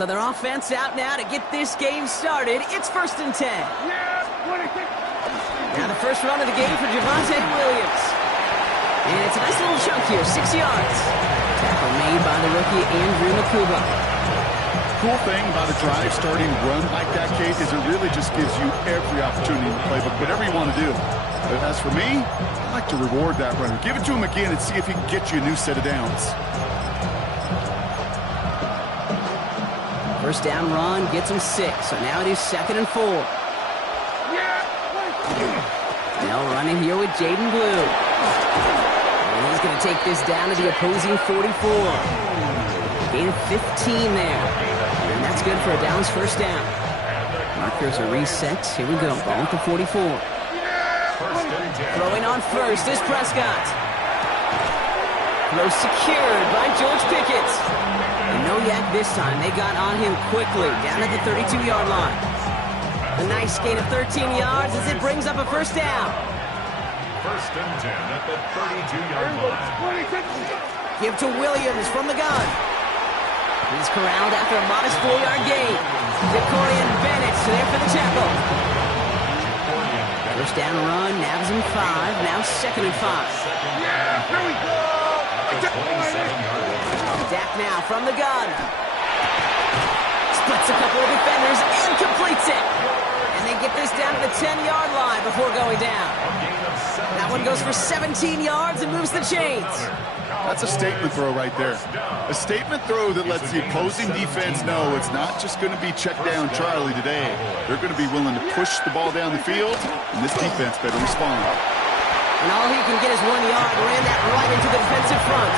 So their offense out now to get this game started. It's 1st and 10. Now the first run of the game for Javonte Williams. And it's a nice little chunk here, 6 yards. Tackle made by the rookie Andrew Nakuba. Cool thing about a drive starting run like that, Kate, is it really just gives you every opportunity to play, but whatever you want to do. But as for me, I like to reward that runner. Give it to him again and see if he can get you a new set of downs. First down run gets him 6, so now it is 2nd and 4. Now running here with Jaden Blue. And he's going to take this down to the opposing 44. Gain of 15 there. And that's good for a Dallas first down. Markers are reset. Here we go. Ball with the 44. Throwing on first is Prescott. Throw secured by George Pickett. And no yak this time. They got on him quickly, down at the 32-yard line. A nice gain of 13 yards as it brings up a first down. 1st and 10 at the 32-yard line. Give to Williams from the gun. He's corralled after a modest 4-yard gain. Decorian Bennett there for the tackle. First down run, nabs him 5. Now 2nd and 5. Here we go. Dak now from the gun. Splits a couple of defenders and completes it. And they get this down to the 10-yard line before going down. That one goes for 17 yards and moves the chains. That's a statement throw right there. A statement throw that lets the opposing defense know it's not just going to be check down Charlie today. They're going to be willing to push the ball down the field, and this defense better respond. And all he can get is 1 yard. Ran that right into the defensive front.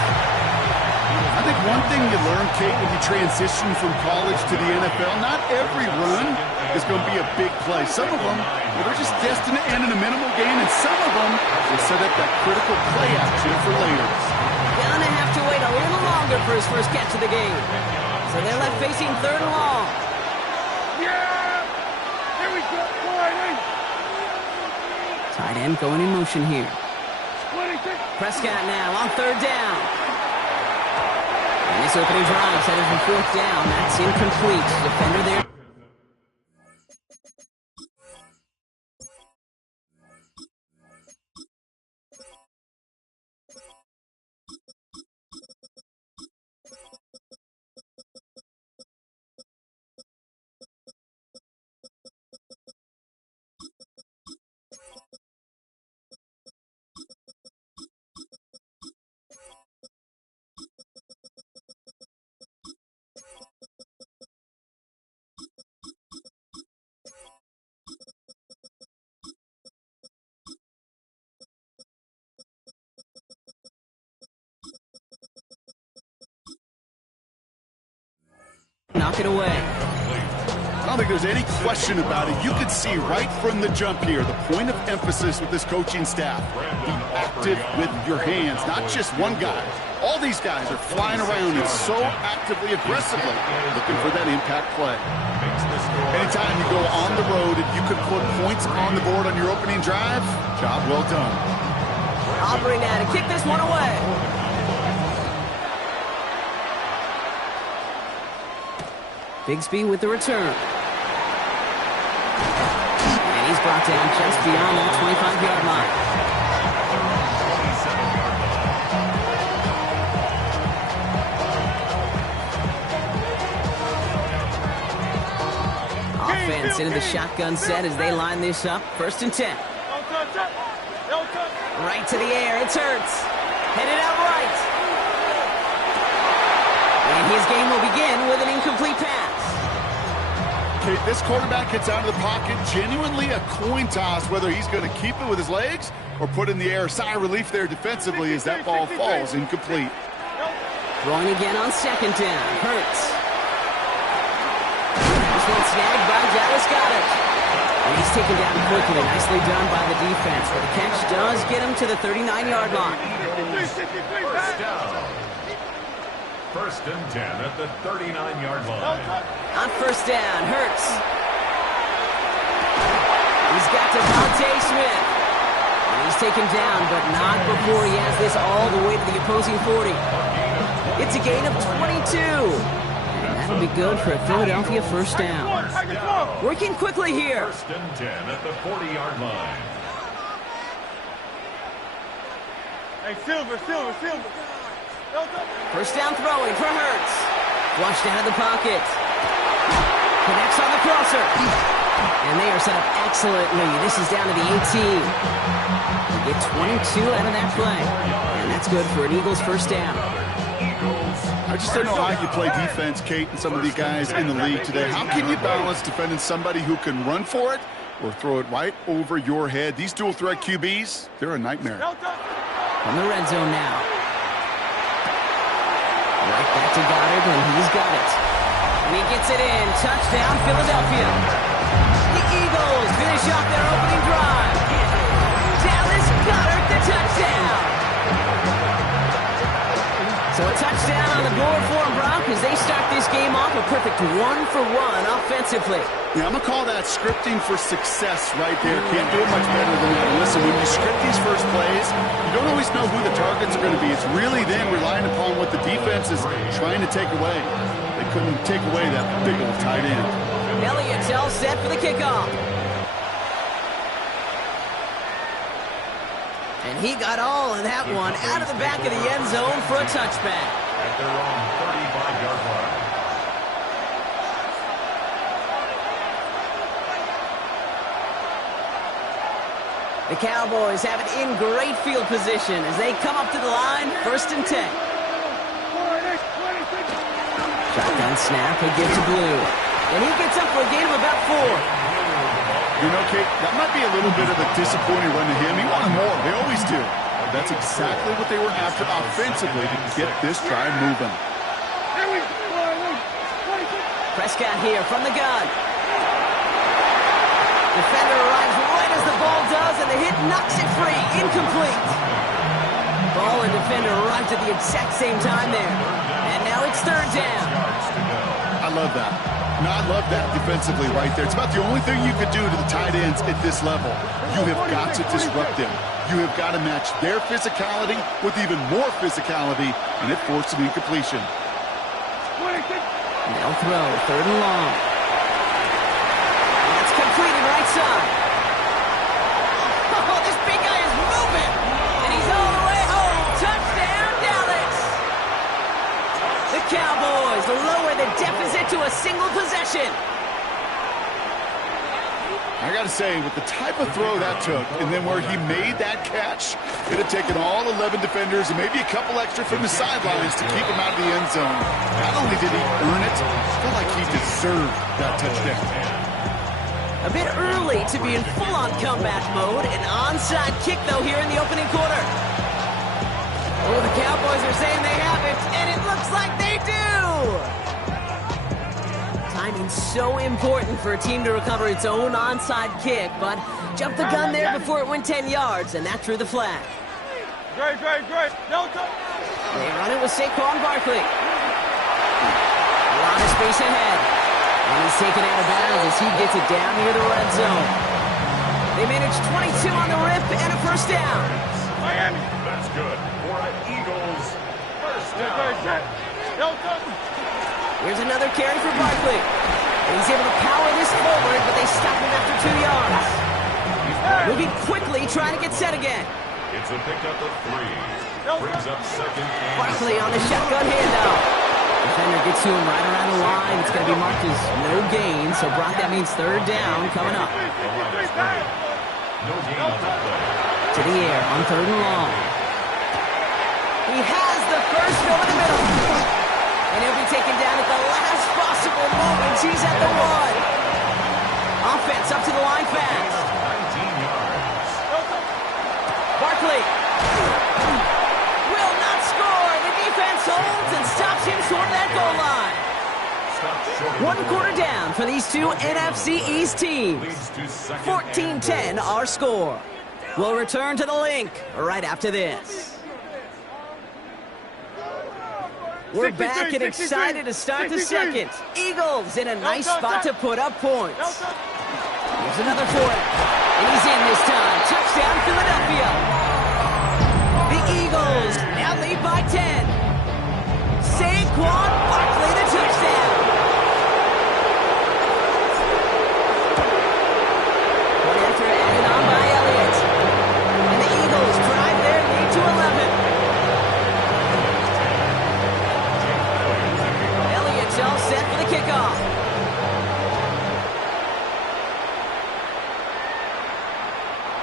I think one thing you learn, Kate, when you transition from college to the NFL, not every run is going to be a big play. Some of them, they're just destined to end in a minimal gain, and some of them will set up that critical play action for later. Gonna have to wait a little longer for his first catch of the game. So they're left facing 3rd and long. Yeah! Here we go, boy! Tight end going in motion here. Prescott now on 3rd down. And this opening drive headed for 4th down. That's incomplete. Defender there. Knock it away. I don't think there's any question about it. You could see right from the jump here, the point of emphasis with this coaching staff. Be active with your hands, not just one guy. All these guys are flying around and so actively, aggressively looking for that impact play. Anytime you go on the road and you can put points on the board on your opening drive, job well done. Aubrey now to kick this one away. Bigsby with the return. And he's brought down just beyond that 25-yard line. Offense into the shotgun set as they line this up. 1st and 10. Right to the air. It's Hurts. Headed out right. And his game will begin with an incomplete pass. Okay, this quarterback gets out of the pocket, genuinely a coin toss whether he's going to keep it with his legs or put in the air. Sigh of relief there defensively as that ball falls incomplete. Throwing again on 2nd down. Hurts. This one snagged by Dallas Goedert. And he's taken down quickly. Nicely done by the defense. But the catch does get him to the 39-yard line. First down. 1st and 10 at the 39-yard line. On 1st down, Hurts. He's got Devontae Smith. And he's taken down, but not before he has this all the way to the opposing 40. It's a gain of 22. And That'll be good for a Philadelphia first down. Working quickly here. First and 10 at the 40-yard line. Hey, Silver. First down throwing for Hurts. Flushed out of the pocket. Connects on the crosser. And they are set up excellently. This is down to the 18. They get 22 out of that play. And that's good for an Eagles first down. I just don't know how you play defense, Kate, and some of these guys in the league today. How can you balance defending somebody who can run for it or throw it right over your head? These dual-threat QBs, they're a nightmare. From the red zone now. Right back to Goddard, and he's got it. And he gets it in. Touchdown, Philadelphia. The Eagles finish off their opening drive. Dallas Goddard, the touchdown. So a touchdown on the board for them, Brock, as they start this game off a perfect 1-for-1 offensively. Yeah, I'm going to call that scripting for success right there. Can't do it much better than that. Listen, when you script these first plays, you don't always know who the targets are going to be. It's really then relying upon what the defense is trying to take away. They couldn't take away that big old tight end. Elliott's all set for the kickoff. And he got all of that one out of the back of the end zone for a touchback. At their own 35-yard line. The Cowboys have it in great field position as they come up to the line, first and 10. Shotgun snap, he gives to Blue. And he gets up for a gain of about 4. You know, Kate, that might be a little bit of a disappointing run to him. He wanted more. They always do. That's exactly what they were after offensively to get this drive moving. Prescott here from the gun. Defender arrives right as the ball does, and the hit knocks it free. Incomplete. Ball and defender arrived at the exact same time there. And now it's third down. I love that. No, I love that defensively right there. It's about the only thing you could do to the tight ends at this level. You have got to disrupt them. You have got to match their physicality with even more physicality, and it forced an incompletion. Now throw, third and long. That's completed right side. Oh, this big guy is moving, and he's all the way home. Touchdown, Dallas. The Cowboys lower the deficit to a single possession. I got to say, with the type of throw that took, and then where he made that catch, it had taken all 11 defenders and maybe a couple extra from the sidelines to keep him out of the end zone. Not only did he earn it, I feel like he deserved that touchdown. A bit early to be in full-on comeback mode. An onside kick, though, here in the opening quarter. Oh, the Cowboys are saying they have it, and it looks like they do! Timing's so important for a team to recover its own onside kick, but jumped the gun there before it went 10 yards, and that drew the flag. Great. Delta. They run it with Saquon Barkley. A lot of space ahead. And he's taken out of bounds as he gets it down near the red zone. They manage 22 on the rip and a first down. Miami. That's good for an Eagles first down. Delta. Here's another carry for Barkley. And he's able to power this forward, but they stop him after 2 yards. Moving quickly, trying to get set again. It's a pickup of 3. Brings up second and Barkley on the shotgun handoff. Defender gets to him right around the line. It's going to be marked as no gain, so Brock, that means third down coming up. no gain on the play. To the air on third and long. He has the first over the middle. And he'll be taken down at the last possible moment. He's at the 1. Offense up to the line fast. 19 yards. Barkley will not score. The defense holds and stops him short of that goal line. One quarter down for these two NFC East teams. 14-10 our score. We'll return to the link right after this. We're back and excited to start the second. Eagles in a nice spot to put up points. Here's another for it. And he's in this time. Touchdown, Philadelphia. The Eagles now lead by 10. Saquon Barkley, the touchdown.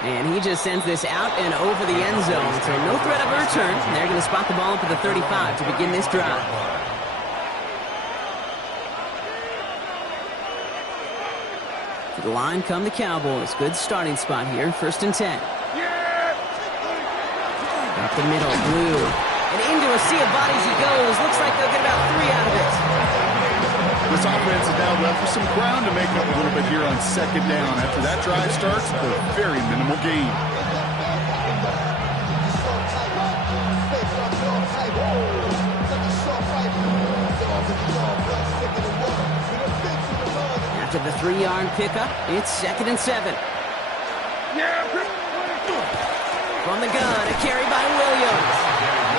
And he just sends this out and over the end zone. So no threat of a return. They're going to spot the ball up at the 35 to begin this drive. To the line come the Cowboys. Good starting spot here. 1st and 10. Up the middle, Blue. And into a sea of bodies he goes. Looks like they'll get about 3 out of it. This offense is now left with some ground to make up a little bit here on 2nd down. After that drive starts, a very minimal gain. After the 3-yard pickup, it's 2nd and 7. From the gun, a carry by Williams.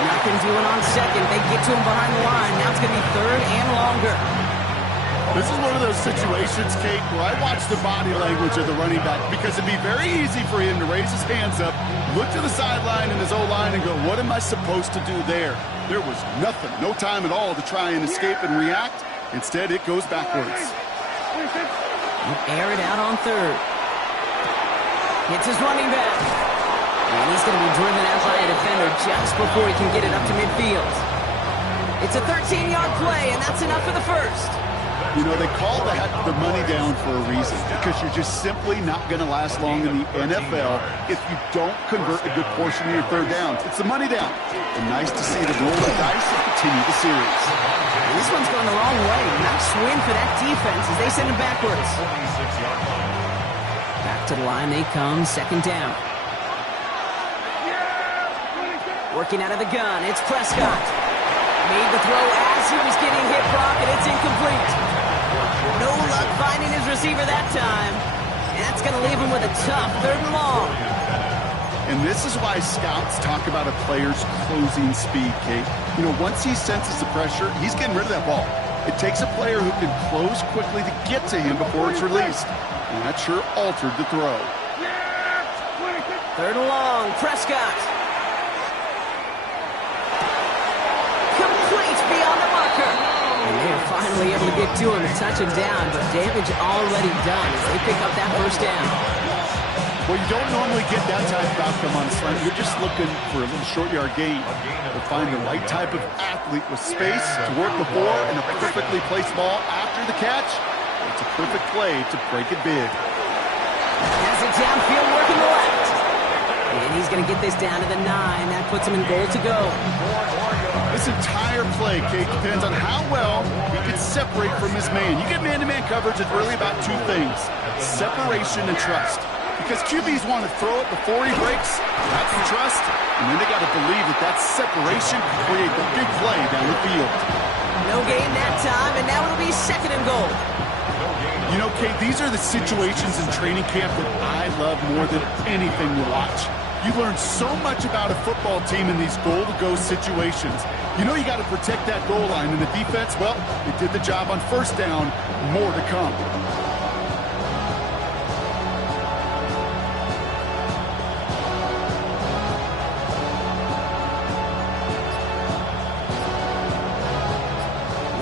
Nothing doing on 2nd. They get to him behind the line. Now it's going to be 3rd and longer. This is one of those situations, Kate, where I watch the body language of the running back because it'd be very easy for him to raise his hands up, look to the sideline in his O-line and go, what am I supposed to do there? There was nothing, no time at all to try and escape and react. Instead, it goes backwards. Air it out on 3rd. It's his running back. And he's going to be driven out by a defender just before he can get it up to midfield. It's a 13-yard play, and that's enough for the 1st. You know, they call that the money down for a reason because you're just simply not going to last long in the NFL if you don't convert a good portion of your 3rd downs. It's the money down. And nice to see the roll the dice and continue the series. And this one's going the wrong way. Nice win for that defense as they send it backwards. Back to the line they come, 2nd down. Working out of the gun, it's Prescott. Made the throw as he was getting hit, Brock, and it's incomplete. No luck finding his receiver that time. And that's going to leave him with a tough 3rd and long. And this is why scouts talk about a player's closing speed, Kate. You know, once he senses the pressure, he's getting rid of that ball. It takes a player who can close quickly to get to him before it's released. And that sure altered the throw. 3rd and long, Prescott. Complete beyond the marker. And they're finally able to get to him and touch him down, but damage already done as they pick up that 1st down. Well, you don't normally get that type of outcome on a slant. You're just looking for a little short yard gain. To find the right type of athlete with space to work before and a perfectly placed ball after the catch. It's a perfect play to break it big. Has it downfield working the left. And he's going to get this down to the 9. That puts him in goal to go. This entire play, Kate, depends on how well he can separate from his man. You get man-to-man coverage, it's really about 2 things. Separation and trust. Because QBs want to throw it before he breaks. That's the trust. And then they got to believe that that separation can create the big play down the field. No gain that time, and now it'll be 2nd and goal. You know, Kate, these are the situations in training camp that I love more than anything to watch. You learn so much about a football team in these goal-to-go situations. You know you got to protect that goal line, and the defense, well, it did the job on 1st down. More to come.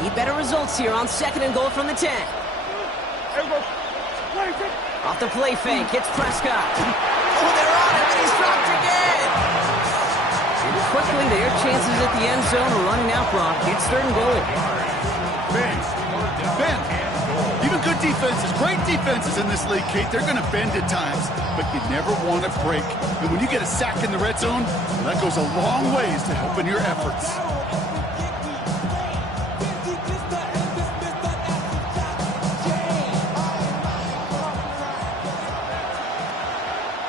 Need better results here on 2nd and goal from the 10. Off the play fake, it's Prescott. Oh, they're on him, and he's dropped again. And quickly, their chances at the end zone are running out, Brock. It's 3rd and goal. Ben, even good defenses, great defenses in this league, Kate, they're going to bend at times, but you never want to break. And when you get a sack in the red zone, that goes a long ways to helping your efforts.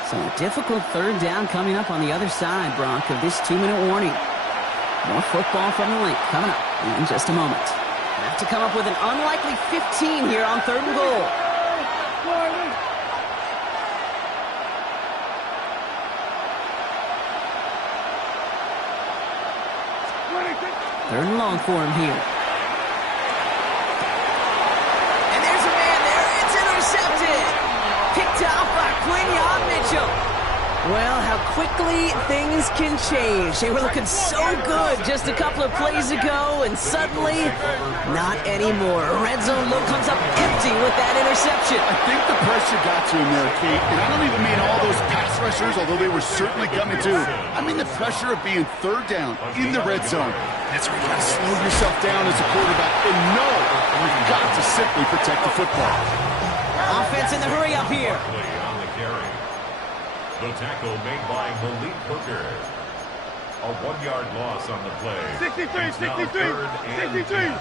So a difficult 3rd down coming up on the other side, Brock, of this 2-minute warning. More football from the link coming up in just a moment. Have to come up with an unlikely 15 here on 3rd and goal. Third and long for him here. And there's a man there. It's intercepted. Picked off by Quinyon Mitchell. Well, how quickly things can change. They were looking so good just a couple of plays ago, and suddenly, not anymore. Red zone look comes up empty with that interception. I think the pressure got to him there, Kate. And I don't even mean all those pass pressures, although they were certainly coming too. I mean the pressure of being third down in the red zone. That's where you got to slow yourself down as a quarterback and know you've got to simply protect the football. Offense in the hurry up here. On the carry. The tackle made by Malik Hooker. A 1-yard loss on the play. 63, It's now 63, third and 63. 10.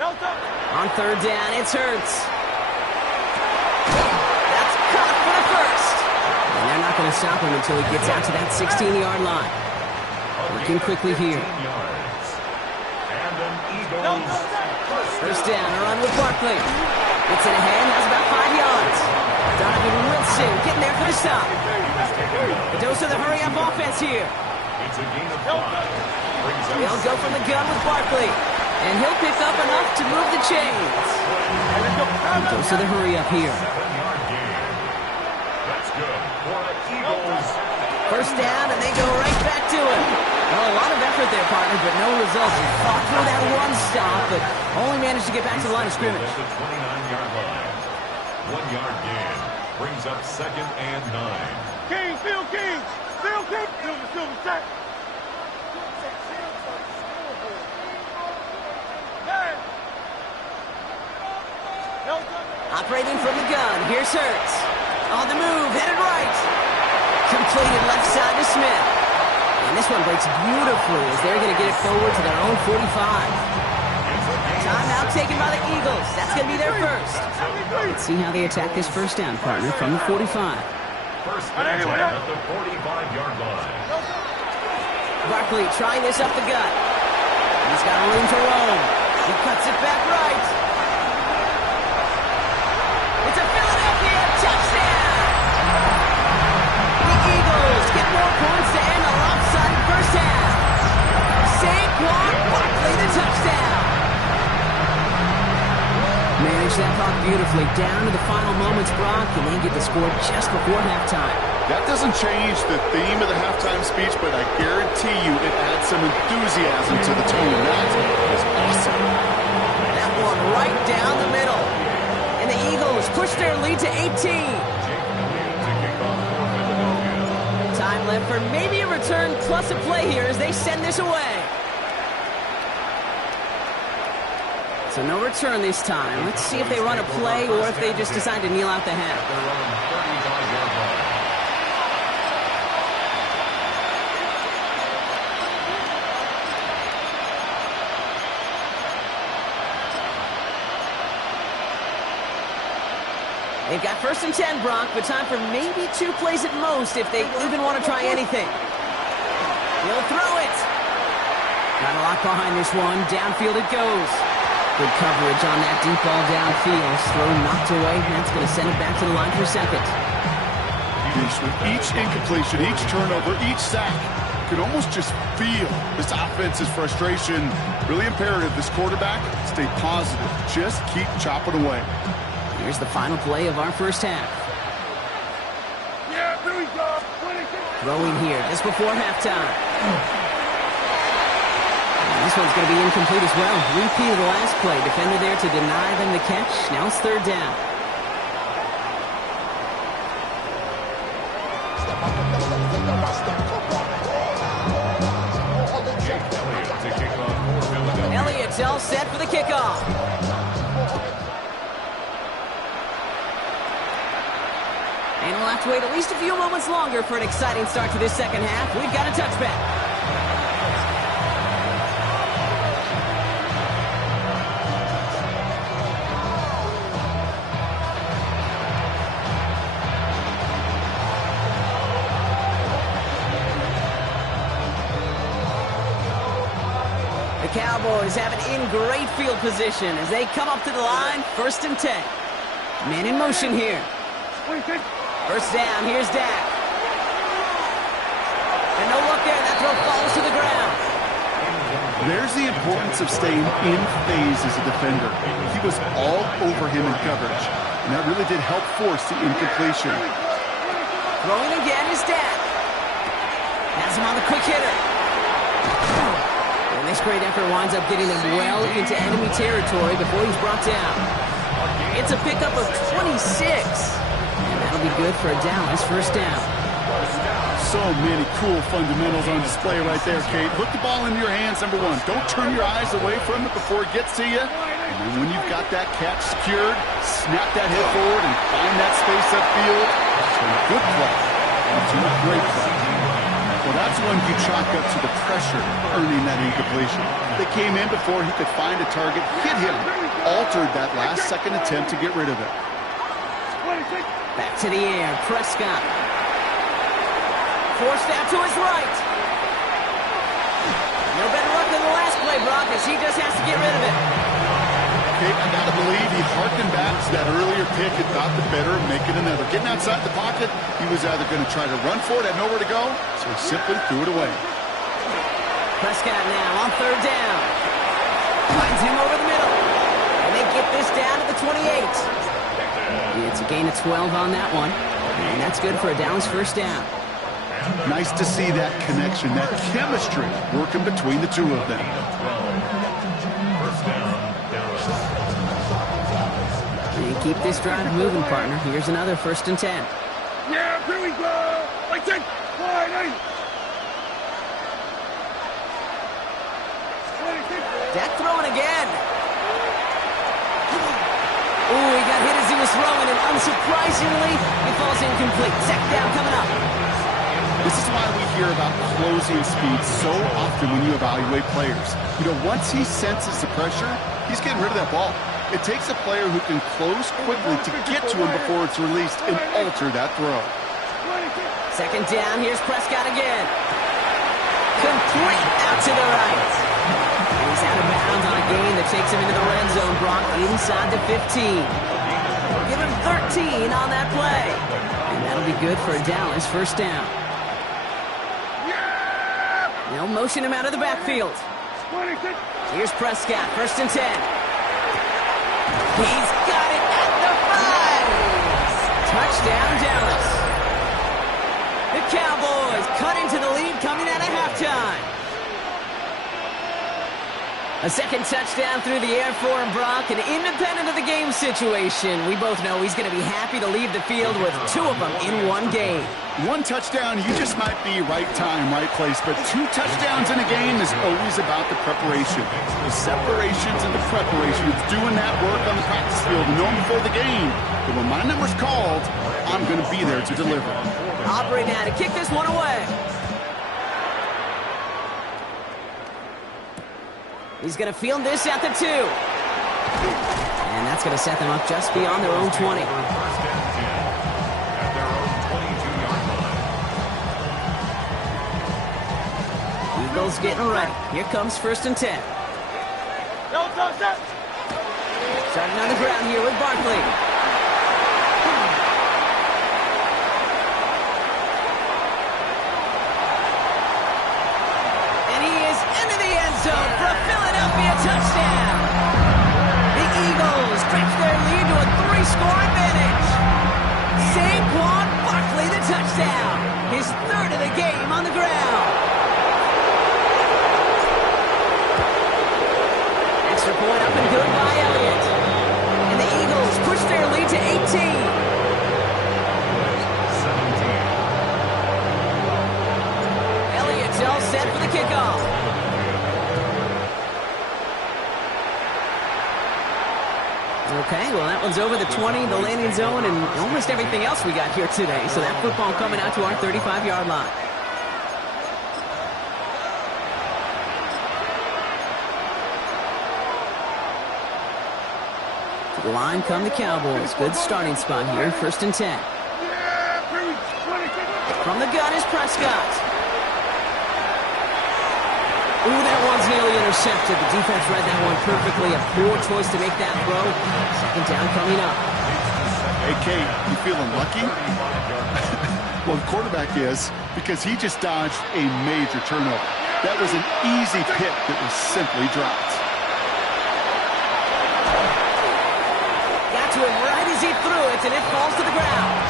Delta. On third down, it's Hurts. That's caught for the first. And they're not going to stop him until he gets out to that 16-yard line. Working quickly here. 15 yards. And an Eagles First down, a run with Barkley. Gets it ahead, that's about 5 yards. Donovan Wilson getting there for the stop. A dose of the hurry-up offense here. It's a gain of 5. Brings up He'll go from the gun with Barkley. And he'll pick up enough to move the chains. Goes to the hurry up here. 7-yard gain. That's good for the Eagles. First down, and they go right back to him. Well, a lot of effort there, partner, but no results. He fought through that one stop, but only managed to get back to the line of scrimmage. At the 29-yard line. 1-yard gain. Brings up 2nd and 9. King, Phil King. Phil King. Silver, check. Operating from the gun, here's Hurts. On the move, headed right. Completed left side to Smith. And this one breaks beautifully as they're going to get it forward to their own 45. Timeout taken by the Eagles. That's going to be their first. Let's see how they attack this first down, partner, from the 45. First and 10 at the 45-yard line. Barkley trying this up the gut. He's got room to roam. He cuts it back right. It's a Philadelphia touchdown! The Eagles get more points to end a lopsided first half. Saquon Barkley, the touchdown. Managed that puck beautifully down to the final moments, Brock, and they get the score just before halftime. That doesn't change the theme of the halftime speech, but I guarantee you it adds some enthusiasm to the tone. That is awesome. That one right down the middle. And the Eagles push their lead to 18. Time left for maybe a return plus a play here as they send this away. So no return this time. Let's see if they run a play or if they just decide to kneel out the half. They've got first and 10, Brock, but time for maybe 2 plays at most if they even want to try anything. He'll throw it. Got a lock behind this one. Downfield it goes. Good coverage on that deep ball downfield. Throw knocked away. That's going to send it back to the line for second. With each incompletion, each turnover, each sack, you can almost just feel this offense's frustration. Really imperative, this quarterback, stay positive. Just keep chopping away. Here's the final play of our first half. Yeah, here we go. Throwing here just before halftime. And this one's going to be incomplete as well. Repeat of the last play. Defender there to deny them the catch. Now it's third down. Elliott's all set for the kickoff. And we'll have to wait at least a few moments longer for an exciting start to this second half. We've got a touchback. The Cowboys have it in great field position as they come up to the line, first and 10. Man in motion here. First down, here's Dak. And no look there, that throw falls to the ground. There's the importance of staying in phase as a defender. He was all over him in coverage, and that really did help force the incompletion. Throwing again is Dak. Has him on the quick hitter. And This great effort winds up getting them well into enemy territory before he's brought down. It's a pickup of 26. And that'll be good for a Dallas first down. So many cool fundamentals on display right there, Kate. Put the ball into your hands, number one. Don't turn your eyes away from it before it gets to you. And then when you've got that catch secured, snap that head forward and find that space upfield. From a good play to a great play. Well, that's one you chalk up to the pressure earning that incompletion. They came in before he could find a target, hit him, altered that last-second attempt to get rid of it. Back to the air, Prescott. Forced out to his right. No better luck than the last play, Brock, as he just has to get rid of it. Okay, I gotta believe he harkened back to that earlier pick and thought the better of making another. Getting outside the pocket, he was either going to try to run for it, had nowhere to go, so he simply threw it away. Prescott now on third down. Finds him over the middle. And they get this down to the 28. It's a gain of 12 on that one. And that's good for a Dallas first down. Nice to see that connection, that chemistry working between the two of them. And keep this drive moving, partner. Here's another 1st and 10. Yeah, here we go. Like 10, 9, 8. Dak throwing again. Ooh, he got hit as he was throwing, and unsurprisingly, he falls incomplete. Second down coming up. This is why we hear about closing speed so often when you evaluate players. You know, once he senses the pressure, he's getting rid of that ball. It takes a player who can close quickly to get to him before it's released and alter that throw. Second down, here's Prescott again. Complete out to the right. And he's out of bounds on a gain that takes him into the red zone, Brock, inside the 15. Give him 13 on that play. And that'll be good for a Dallas first down. They'll motion him out of the backfield. Here's Prescott, 1st and 10. He's got it at the 5. Touchdown, Dallas. The Cowboys cut into the lead coming out of halftime. A second touchdown through the air for him, Brock, and independent of the game situation, we both know he's going to be happy to leave the field with 2 of them in one game. 1 touchdown, you just might be right time, right place, but 2 touchdowns in a game is always about the preparation. The separations and the preparation. It's doing that work on the practice field and knowing before the game that when my number's called, I'm going to be there to deliver. Aubrey now to kick this one away. He's going to field this at the 2. And that's going to set them up just beyond their own 20. Eagles getting ready. Here comes 1st and 10. Starting on the ground here with Barkley. And he is into the end zone for a Philadelphia touchdown. The Eagles stretch their lead to a 3-score advantage. Saquon Barkley the touchdown. His 3rd of the game on the ground. Extra point up and good by Elliott. And the Eagles push their lead to 18. Elliott's all set for the kickoff. Okay, well, that one's over the 20, the landing zone, and almost everything else we got here today. So that football coming out to our 35-yard line. To the line come the Cowboys. Good starting spot here, 1st and 10. From the gun is Prescott. Ooh, that one's nearly intercepted. The defense read that one perfectly. A poor choice to make that throw. Second down coming up. Hey, Kate, you feeling lucky? Well, the quarterback is, because he just dodged a major turnover. That was an easy pick that was simply dropped. Got to him right as he threw it, and it falls to the ground.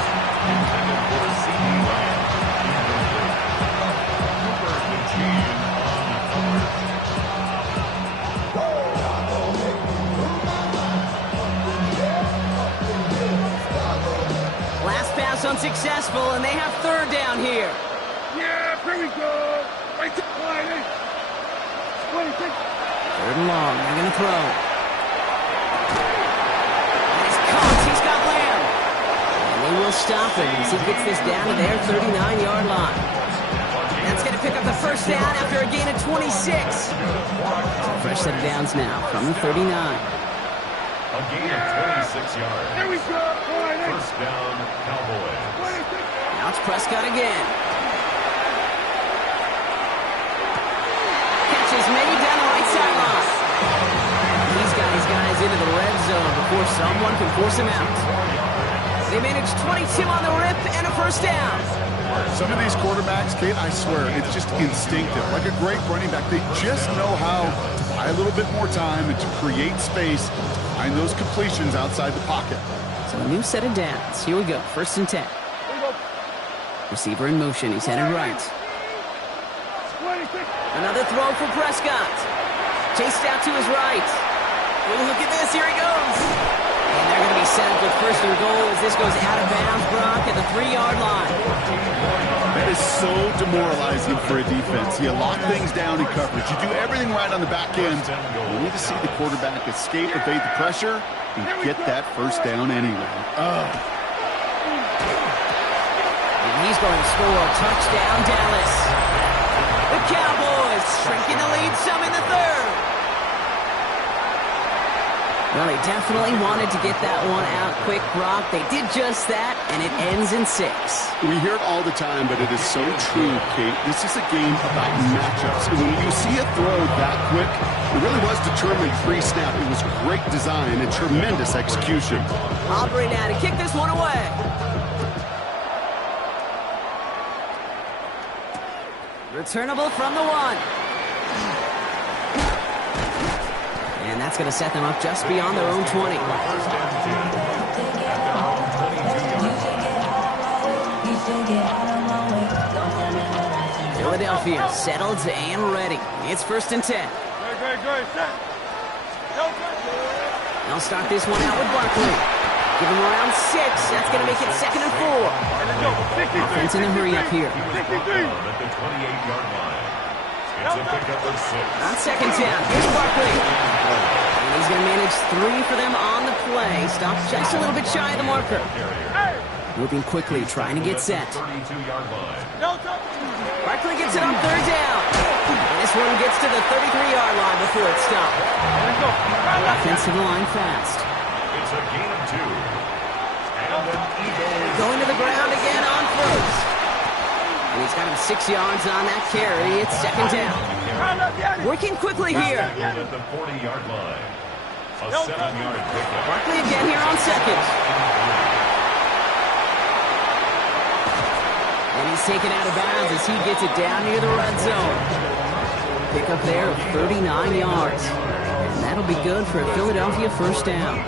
unsuccessful, and they have third down here. Yeah, here we go. Right to line. 26. Third and long. They're going to throw. And he's caught. He's got Lamb. And they will stop him as he gets this down to their 39-yard line. That's going to pick up the first down after a gain of 26. So fresh set of downs now from the 39. A gain of 26 yards. Here we go. First down, Cowboys. Now it's Prescott again. Catches made down the right sideline. He's got his guys into the red zone before someone can force him out. They managed 22 on the rip and a first down. Some of these quarterbacks, Kate, I swear, it's just instinctive. Like a great running back, they just know how to buy a little bit more time and to create space behind those completions outside the pocket. So a new set of downs. Here we go. First and 10. Receiver in motion. He's headed right. Another throw for Prescott. Chased out to his right. Oh, look at this. Here he goes. And they're going to be set up with first and goal as this goes out of bounds, Brock, at the 3-yard line. That is so demoralizing for a defense. You lock things down in coverage. You do everything right on the back end. You need to see the quarterback escape, evade the pressure, and get that first down anyway. And he's going to score a touchdown, Dallas. The Cowboys shrinking the lead some in the third. Well, they definitely wanted to get that one out quick, Brock. They did just that, and it ends in 6. We hear it all the time, but it is so true, Kate. This is a game about matchups. And when you see a throw that quick, it really was determined pre-snap. It was great design and tremendous execution. Aubrey now to kick this one away. Returnable from the 1. And that's going to set them up just beyond their own 20. Philadelphia settled and ready. It's first and 10. They'll start this one out with Barkley. Give him around 6. That's going to make it second and 4. Offense in a hurry up here. At the 28-yard line. It's a pickup of 6. On second down, here's Barkley. And he's going to manage 3 for them on the play. Stopped just a little bit shy of the marker. Moving quickly, trying to get set. 32-yard line. Barkley gets it on third down. And this one gets to the 33-yard line before it's stopped. Offensive line fast. It's a gain of 2. And an Eagles. Going to the ground again on first. And he's got him 6 yards on that carry. It's second down. Working quickly here. At the 40-yard line. A 7-yard pickup. Barkley again here on second. And he's taken out of bounds as he gets it down near the red zone. Pick up there of 39 yards. And that'll be good for a Philadelphia first down.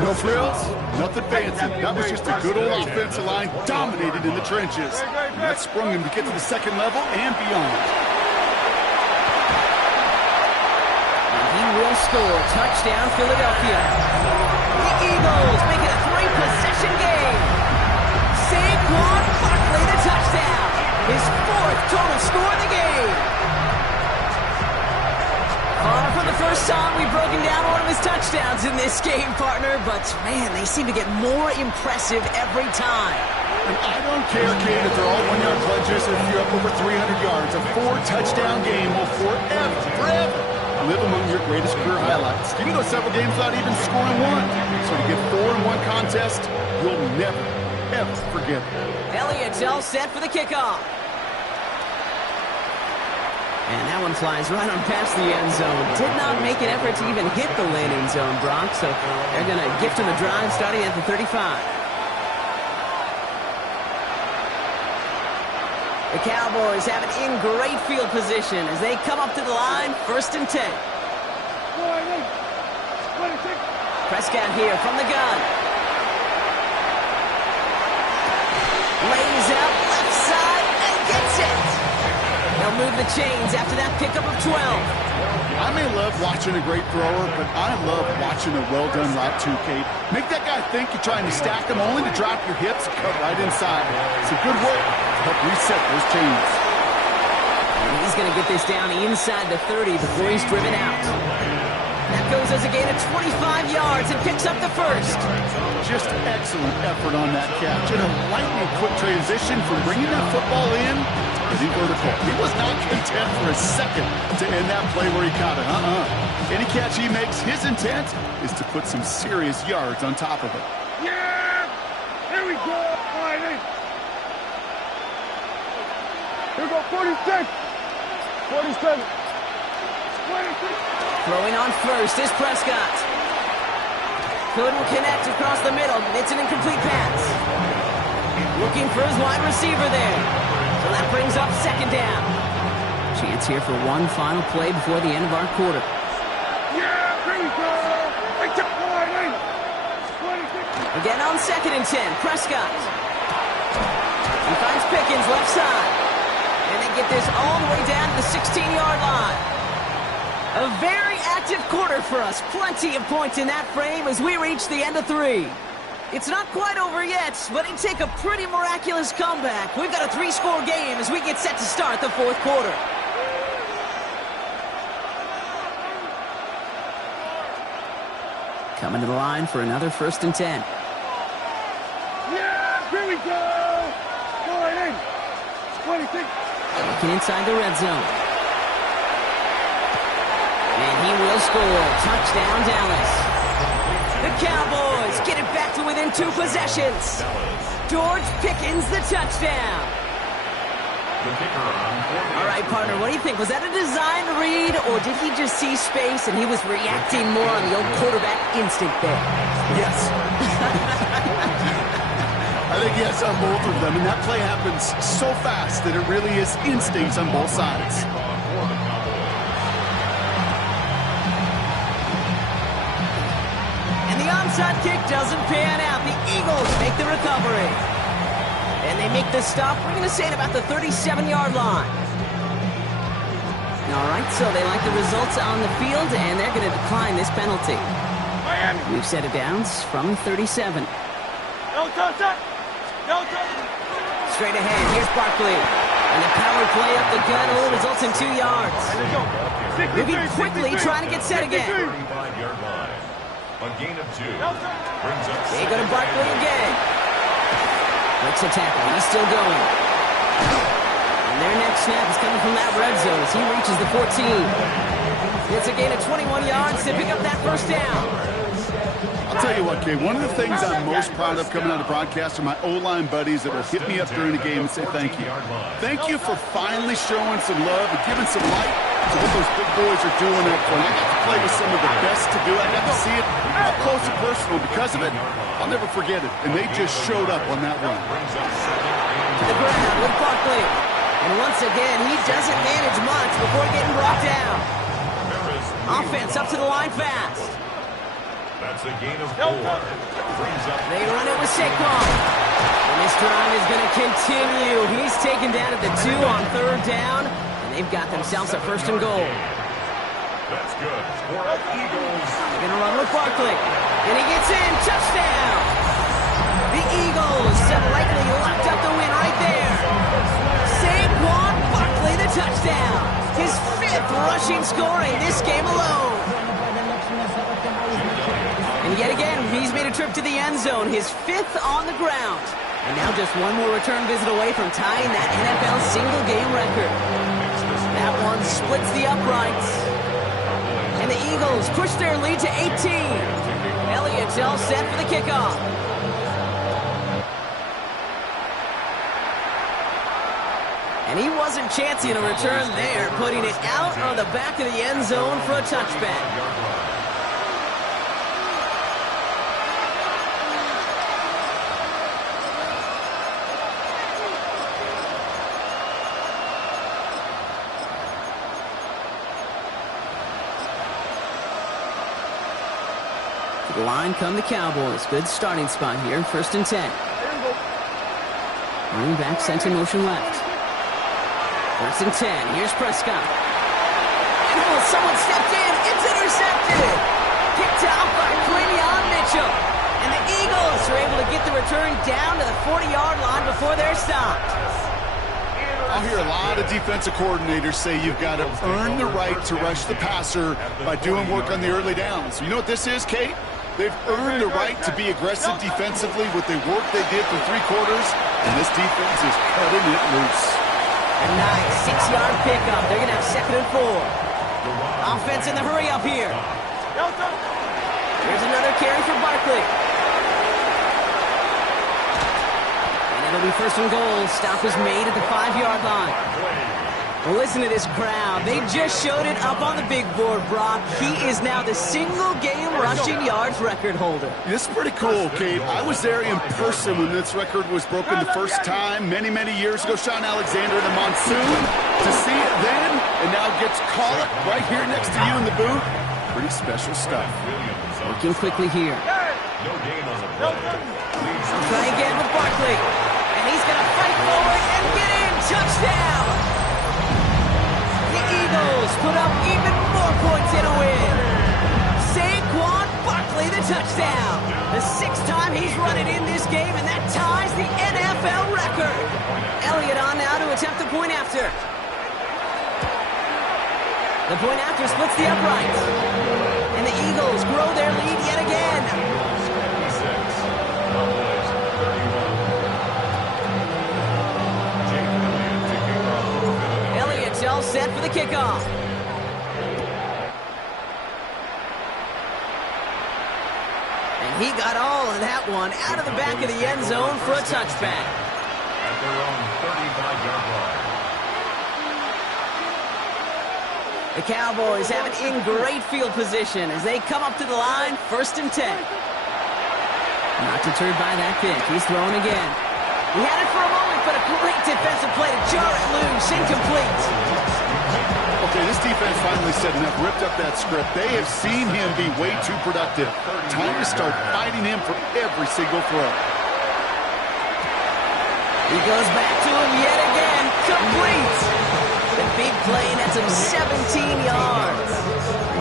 No frills, nothing fancy. That was just a good old offensive line dominated in the trenches. And that sprung him to get to the second level and beyond. And he will score. Touchdown, Philadelphia. The Eagles make it a 3-possession game. Saquon Barkley the touchdown. His 4th total score of the game. Far from the first time we've broken down one of his touchdowns in this game, partner, but man, they seem to get more impressive every time. And I don't care, Kate, if they're all 1-yard pledges or if you're up over 300 yards. A 4-touchdown game will forever live among your greatest career highlights. You can go several games without even scoring one. So to get 4 in one contest, you'll never, ever forget it. Elliott's all set for the kickoff. And that one flies right on past the end zone. Did not make an effort to even hit the landing zone, Brock. So they're going to gift him a drive starting at the 35. The Cowboys have it in great field position as they come up to the line, first and 10. Prescott here from the gun. Lays out left side and gets it. they'll move the chains after that pickup of 12. I may love watching a great thrower, but I love watching a well-done route too, Kate. Make that guy think you're trying to stack him only to drop your hips and cut right inside. It's a good work to help reset those chains. And he's going to get this down inside the 30 before he's driven out. That goes as a gain of 25 yards and picks up the first. Just excellent effort on that catch. And a lightning quick transition from bringing that football in to the vertical. He was not content for a second to end that play where he caught it. Any catch he makes, his intent is to put some serious yards on top of it. Yeah! Here we go! Sliding! Here we go, 46! 47! 26! Throwing on first is Prescott. Couldn't connect across the middle. It's an incomplete pass. Looking for his wide receiver there. So that brings up second down. Chance here for one final play before the end of our quarter. Yeah, here we go! Right to sliding! 26! Again on 2nd and 10, Prescott. He finds Pickens left side. And they get this all the way down to the 16-yard line. A very active quarter for us. Plenty of points in that frame as we reach the end of 3. It's not quite over yet, but it'd take a pretty miraculous comeback. We've got a 3-score game as we get set to start the 4th quarter. Coming to the line for another 1st and 10. Yeah, here we go! Sliding! 26! Looking inside the red zone. And he will score. Touchdown, Dallas. The Cowboys get it back to within 2 possessions. George Pickens, the touchdown. All right, partner, what do you think? Was that a design read, or did he just see space and he was reacting more on the old quarterback instinct there? Yes. I think yes on both of them, and that play happens so fast that it really is instincts on both sides. Onside kick doesn't pan out. The Eagles make the recovery. And they make the stop, we're going to say, at about the 37-yard line. All right, so they like the results on the field, and they're going to decline this penalty. We've set it down from 37. Straight ahead, here's Barkley. And the power play up the gut only results in 2 yards. Moving quickly, trying to get set again. A gain of 2. Brings up they go to Barkley again. Breaks a tackle. He's still going. And their next snap is coming from that red zone as he reaches the 14. It's a gain of 21 yards to pick up that first down. I'll tell you what, Kay, one of the things I'm most proud of coming out of broadcast are my O-line buddies that will hit me up during the game and say thank you. Thank you for finally showing some love and giving some light to what those big boys are doing up front. I got to play with some of the best to do it. I got to see it up close and personal. Because of it, I'll never forget it. And they just showed up on that run. To the ground with Barkley. And once again, he doesn't manage much before getting brought down. Offense up to the line fast. That's a gain of 4. They run it with Saquon. And this drive is going to continue. He's taken down at the 2 on 3rd down. And they've got themselves a 1st and goal. That's good for the Eagles. They're going to run with Barkley. And he gets in. Touchdown. The Eagles have likely locked up the win right there. Saquon Barkley, the touchdown. His 5th rushing score in this game alone. And yet again, he's made a trip to the end zone, his 5th on the ground. And now just one more return visit away from tying that NFL single-game record. That one splits the uprights. And the Eagles push their lead to 18. Elliott's all set for the kickoff. And he wasn't chancing a return there, putting it out on the back of the end zone for a touchback. To the line come the Cowboys. Good starting spot here, 1st and 10. Running back sent in motion left. First and 10. Here's Prescott. And someone stepped in. It's intercepted. Picked off by Quinion Mitchell. And the Eagles are able to get the return down to the 40-yard line before they're stopped. I'll hear a lot of defensive coordinators say you've got to earn the right to rush the passer by doing work on the early downs. You know what this is, Kate? They've earned the right to be aggressive defensively with the work they did for 3 quarters, and this defense is cutting it loose. A nice 6-yard pickup. They're going to have 2nd and 4. Offense in the hurry up here. Here's another carry for Barkley. And it'll be 1st and goal. Stop was made at the 5-yard line. Well, listen to this crowd. They just showed it up on the big board, Brock. He is now the single-game rushing yards record holder. This is pretty cool, Kate. I was there in person when this record was broken the first time many, many years ago. Sean Alexander in the Monsoon. To see it then and now get to call it right here next to you in the booth. Pretty special stuff. Working quickly here. No gain on the play. Try again with Barkley. And he's going to fight forward and get in. Touchdown! The Eagles put up even more points in a win. Saquon Barkley, the touchdown. The 6th time he's run it in this game, and that ties the NFL record. Elliott on now to attempt the point after. The point after splits the uprights. And the Eagles grow their lead yet again. Elliott's all set for the kickoff. And he got all of that one out of the back of the end zone for a touchback. At their own 35-yard line. The Cowboys have it in great field position as they come up to the line, 1st and 10. Not deterred by that pick. He's throwing again. He had it for a moment, but a great defensive play to jar it loose. Incomplete. Okay, this defense finally said enough, ripped up that script. They have seen him be way too productive. Time to start fighting him for every single throw. He goes back to him yet again. Complete. The big play, and that's him 17 yards.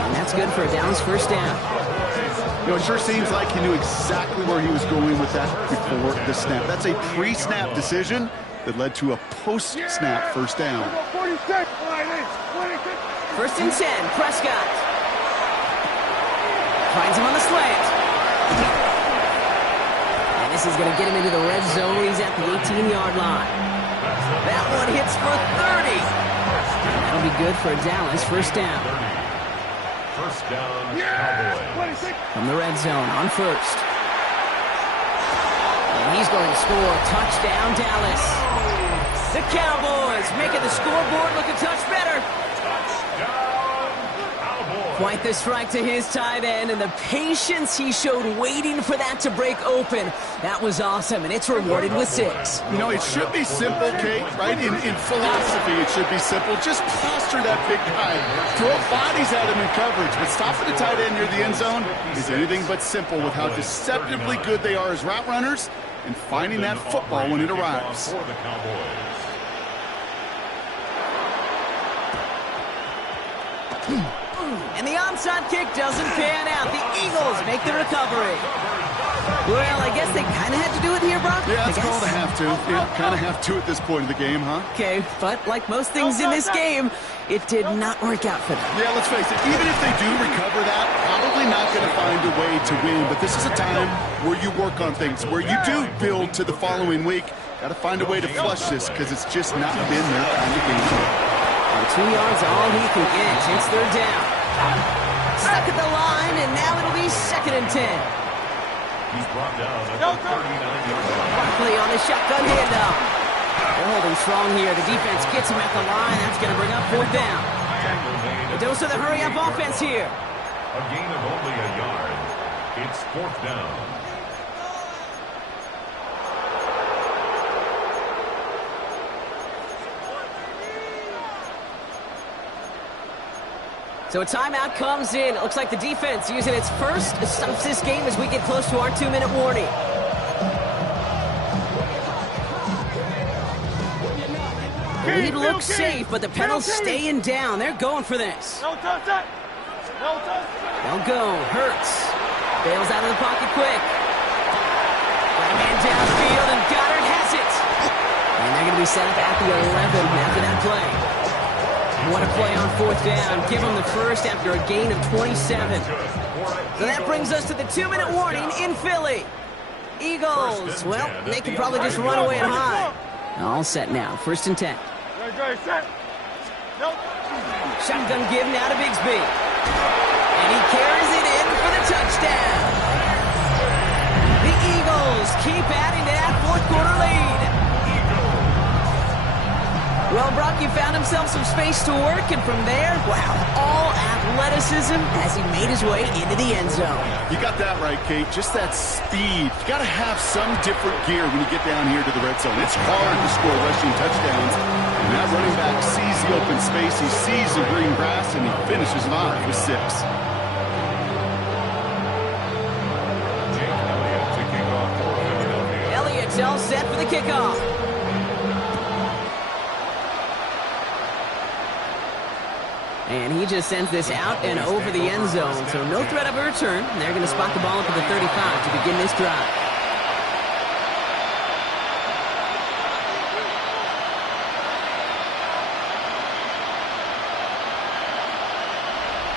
And that's good for a Downs 1st down. You know, it sure seems like he knew exactly where he was going with that before the snap. That's a pre-snap decision that led to a post-snap 1st down. 1st and 10, Prescott. Finds him on the slant. And this is going to get him into the red zone when he's at the 18-yard line. That one hits for 30. That'll be good for a Dallas 1st down. 1st down, Cowboys. From the red zone on 1st. And he's going to score. Touchdown, Dallas. The Cowboys making the scoreboard look a touch better. Quite the strike to his tight end, and the patience he showed waiting for that to break open. That was awesome, and it's rewarded with 6. You know, it should be simple, Kate, right? In philosophy, it should be simple. Just posture that big guy. Throw bodies at him in coverage, but stopping the tight end near the end zone is anything but simple with how deceptively good they are as route runners and finding that football when it arrives. For the Cowboys. And the onside kick doesn't pan out. The Eagles make the recovery. Well, I guess they kind of had to do it here, Brock. Yeah, it's called a have to. Yeah, kind of have to at this point of the game, huh? Okay, but like most things in this game, it did not work out for them. Yeah, let's face it. Even if they do recover that, probably not going to find a way to win. But this is a time where you work on things, where you do build to the following week. Got to find a way to flush this because it's just not been their kind of game. 2 yards all he can get. It's 3rd down. Stuck at the line, and now it'll be 2nd and 10. He's brought down at the 39-yard line. Barkley on the shotgun handoff. They're holding strong here. The defense gets him at the line. That's going to bring up 4th down. A dose of the hurry-up offense here. A gain of only a yard. It's 4th down. So a timeout comes in. It looks like the defense using its first stops this game as we get close to our 2-minute warning. The lead looks safe, but the pedal's staying down. They're going for this. No touch that. No touch. They'll go. Hurts. Bails out of the pocket quick. Got a man downfield, and Goddard has it. And they're going to be set up at the 11 after that play. What a play on fourth down. Give them the first after a gain of 27. So that brings us to the 2-minute warning in Philly. Eagles, well, they can probably just run away and hide. All set now. 1st and 10. Set. Nope. Shotgun give now to Bigsby. And he carries it in for the touchdown. The Eagles keep adding to that fourth quarter lead. Well, Brock, you found himself some space to work, and from there, wow, all athleticism as he made his way into the end zone. You got that right, Kate. Just that speed. You got to have some different gear when you get down here to the red zone. It's hard to score rushing touchdowns. And that running back sees the open space, he sees the green grass, and he finishes it off with 6. Elliott's all set for the kickoff. And he just sends this out and over the end zone, so no threat of a return. They're going to spot the ball up at the 35 to begin this drive.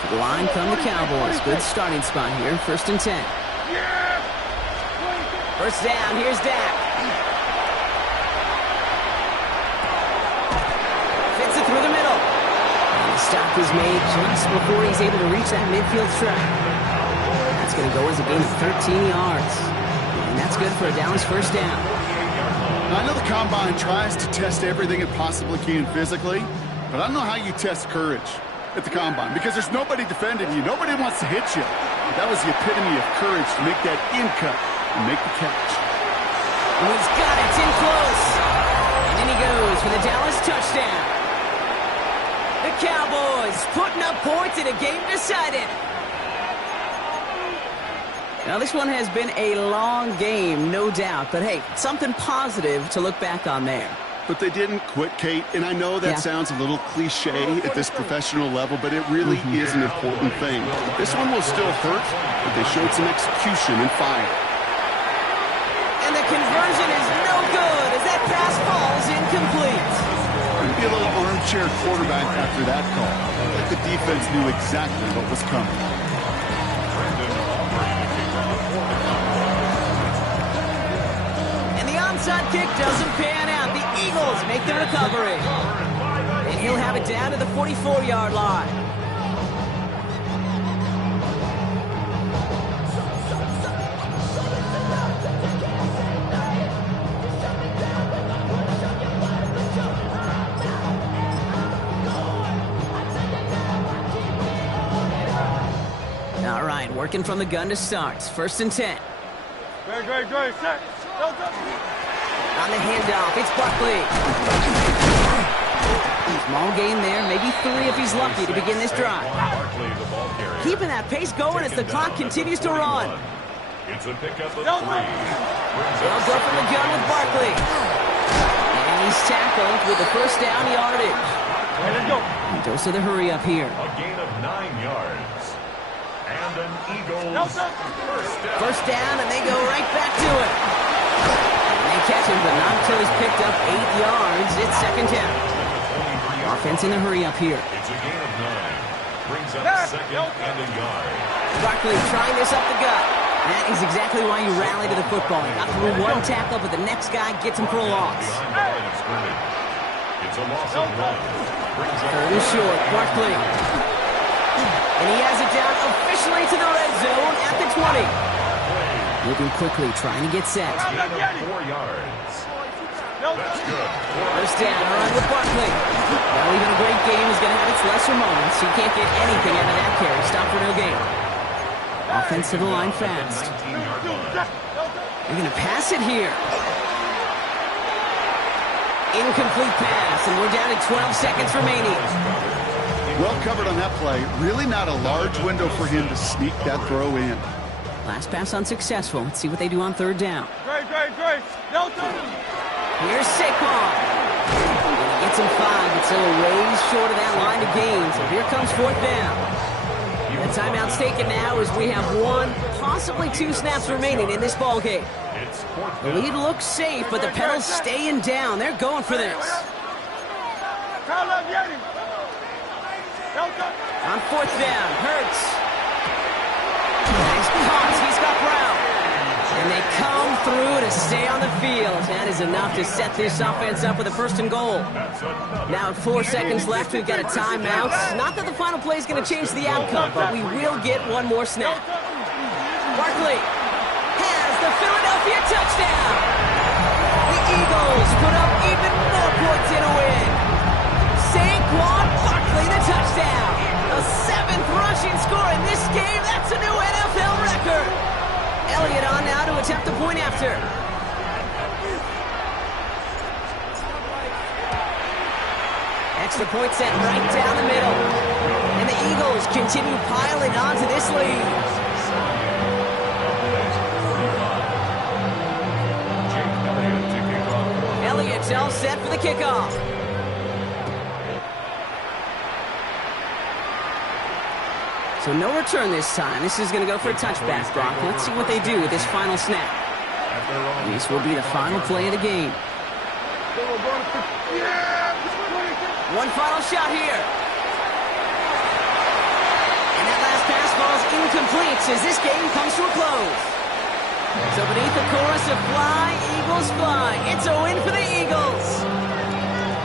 To the line come the Cowboys. Good starting spot here. 1st and 10. First down, here's Dak. Fits it through the middle. And the stop is made just before he's able to reach that midfield strike. That's going to go as a gain of 13 yards. And that's good for a Dallas first down. I know the Combine tries to test everything it possibly can physically, but I don't know how you test courage at the Combine, because there's nobody defending you. Nobody wants to hit you. That was the epitome of courage, to make that in cut and make the catch. And he's got it. It's in close. And then he goes for the Dallas touchdown. The Cowboys putting up points in a game decided. Now, this one has been a long game, no doubt. But, hey, something positive to look back on there. But they didn't quit, Kate, and I know that sounds a little cliche at this professional level, but it really is an important thing. This one will still hurt, but they showed some execution and fire. And the conversion is no good as that pass falls incomplete. Could be a little armchair quarterback after that call. Like the defense knew exactly what was coming. And the onside kick doesn't pan out. The Eagles make the recovery. And he'll have it down to the 44-yard line. All right, working from the gun to start. 1st and 10. Great, set. On the handoff, it's Buckley. Small gain there, maybe 3 if he's lucky to begin this drive. Keeping that pace going as the clock continues to run. It's a pickup of 3. They'll go from the gun with Barkley. And he's tackled with the first down yardage. Let's go. And dose of the hurry up here. A gain of 9 yards. And an Eagles First down, and they go right back to it. And they catch him, but not until he's picked up 8 yards. It's 2nd down. Offense in the hurry up here. It's a gain of 9. Brings up 2nd and a yard. Barkley trying this up the gut. That is exactly why you rally to the football. You got through one tackle, but the next guy gets him for a loss. Behind the line of scrimmage. It's a loss of 1. Brings up 3rd and short, Barkley. And he has it down officially to the red zone at the 20. Moving quickly, trying to get set. gain of 4 yards. That's good. First down, a run with Barkley. Well, even a great game is going to have its lesser moments. You can't get anything out of that carry. Stop for no gain. Offense to the line fast. 19-yard line. They're going to pass it here. Incomplete pass, and we're down to 12 seconds remaining. Well covered on that play. Really not a large window for him to sneak that throw in. Last pass unsuccessful. Let's see what they do on 3rd down. Great. No touch. Here's Saquon. And he Gets him 5, but still a ways short of that line to gain. So here comes 4th down. The timeout's taken now as we have 1, possibly 2 snaps remaining in this ball game. The lead looks safe, but the Pedals staying down. They're going for this. On 4th down, Hurts. He's caught. He's got Brown. And they come through to stay on the field. That is enough to set this offense up with a 1st and goal. Now at 4 seconds left, we've got a timeout. Not that the final play is going to change the outcome, but we will get one more snap. Barkley has the Philadelphia touchdown. The Eagles put up even more points in a win. Saquon Barkley, the touchdown. The 7th rushing score in this game. That's a new NFL record. Elliott on now to attempt the point after. Extra point set right down the middle. And the Eagles continue piling onto this lead. Elliott's all set for the kickoff. So no return this time. This is going to go for a touchback, Brock. Let's see what they do with this final snap. This will be the final play of the game. One final shot here. And that last pass falls incomplete as this game comes to a close. So beneath the chorus of Fly, Eagles Fly, it's a win for the Eagles.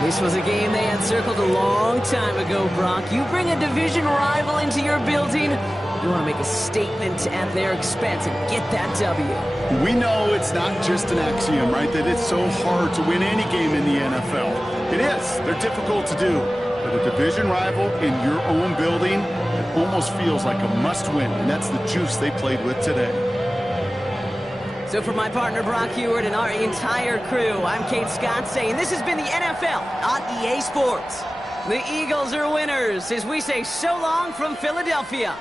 This was a game they had circled a long time ago, Brock. You bring a division rival into your building, you want to make a statement at their expense and get that W. We know it's not just an axiom, right, that it's so hard to win any game in the NFL. It is. They're difficult to do. But a division rival in your own building, it almost feels like a must-win, and that's the juice they played with today. So for my partner Brock Heward and our entire crew, I'm Kate Scott saying this has been the NFL on EA Sports. The Eagles are winners as we say so long from Philadelphia.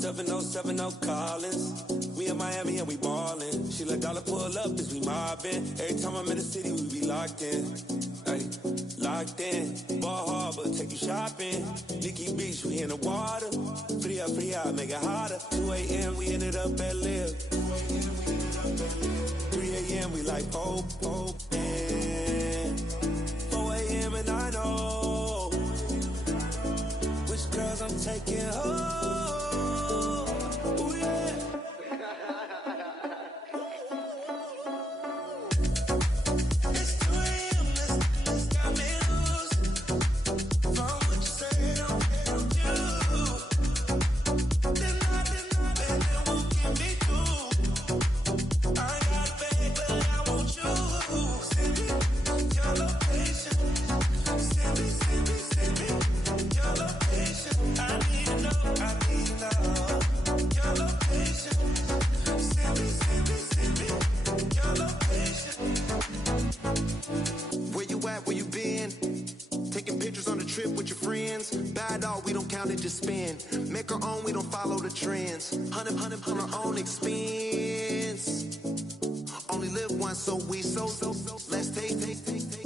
707 Collins. We in Miami and we ballin'. She let dollar pull up as we mobbin'. Every time I'm in the city, we be locked in. Ay, locked in. Ball Harbor, take you shopping. Nikki Beach, we in the water. Free up, make it hotter. 2 a.m., we ended up at Live. 3 a.m., we like Pope. And 4 a.m. and I know which girls I'm taking home. Ooh, yeah. It's 2 a.m., let's got me loose. From what you say, don't do. Then it won't get me through. I ain't got a bag, but I want you. Send me your location. Send me your location. I need to know your location. Send me your location. Where you at, where you been? Taking pictures on the trip with your friends. Bad all, we don't count it, just spend. Make our own, we don't follow the trends. 100 on our own expense. Only live once, so we so. Let's take.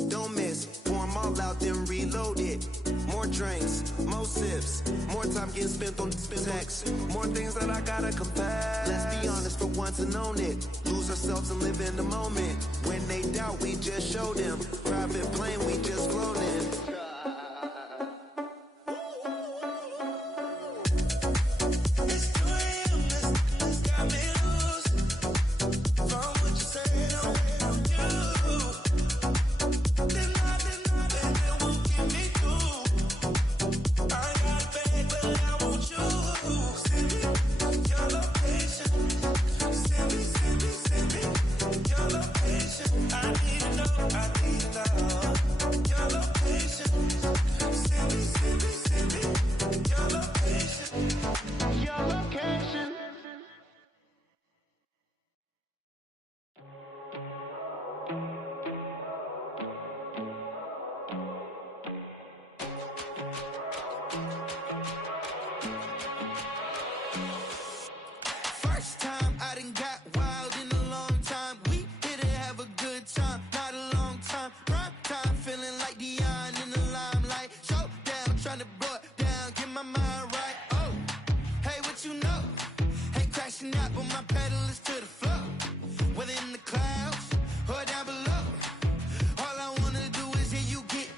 Don't miss. Pour 'em all out, then reload it. More drinks, more sips. More time getting spent on text. More things that I gotta confess. Let's be honest for once and own it. Lose ourselves and live in the moment. When they doubt, we just show them. Private plane, we just flown in. It's 2 a.m., let's got me loose. From what you say, don't do. Then it won't get me through. I ain't got a bag, but I want you. Send me your location. Send me your location. I need to know your location. Send me your location. Your location. First time I done got wild in a long time. We here to have a good time, not a long time. Prime time, feeling like Dion in the limelight. Showdown, trying to blow it down, get my mind right. Oh, hey, what you know? Hey, crashing out, but my pedal is to the floor. Whether in the clouds or down below, all I wanna do is hear you get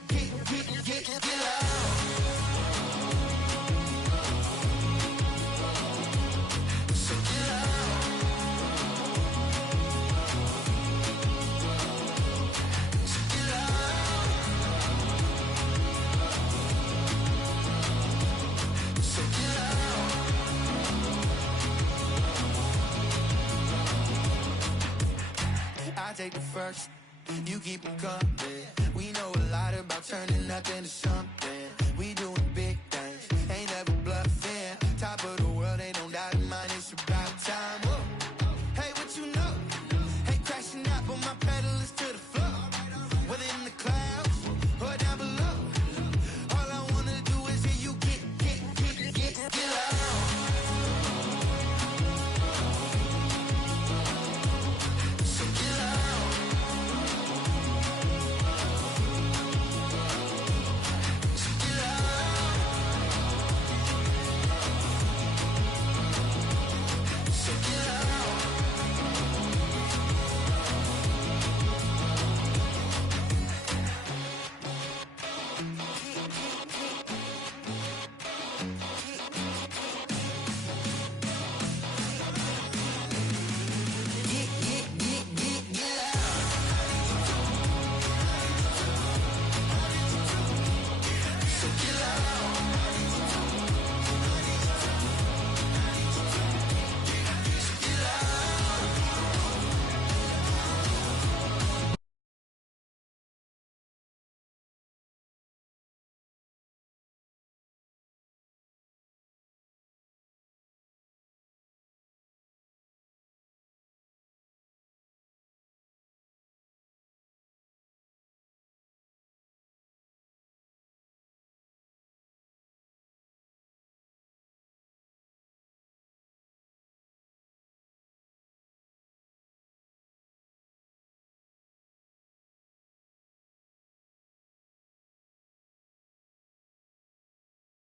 loud. So get loud. So get loud. So get loud. I take the first, you keep 'em coming. We know a lot about turning nothing to something.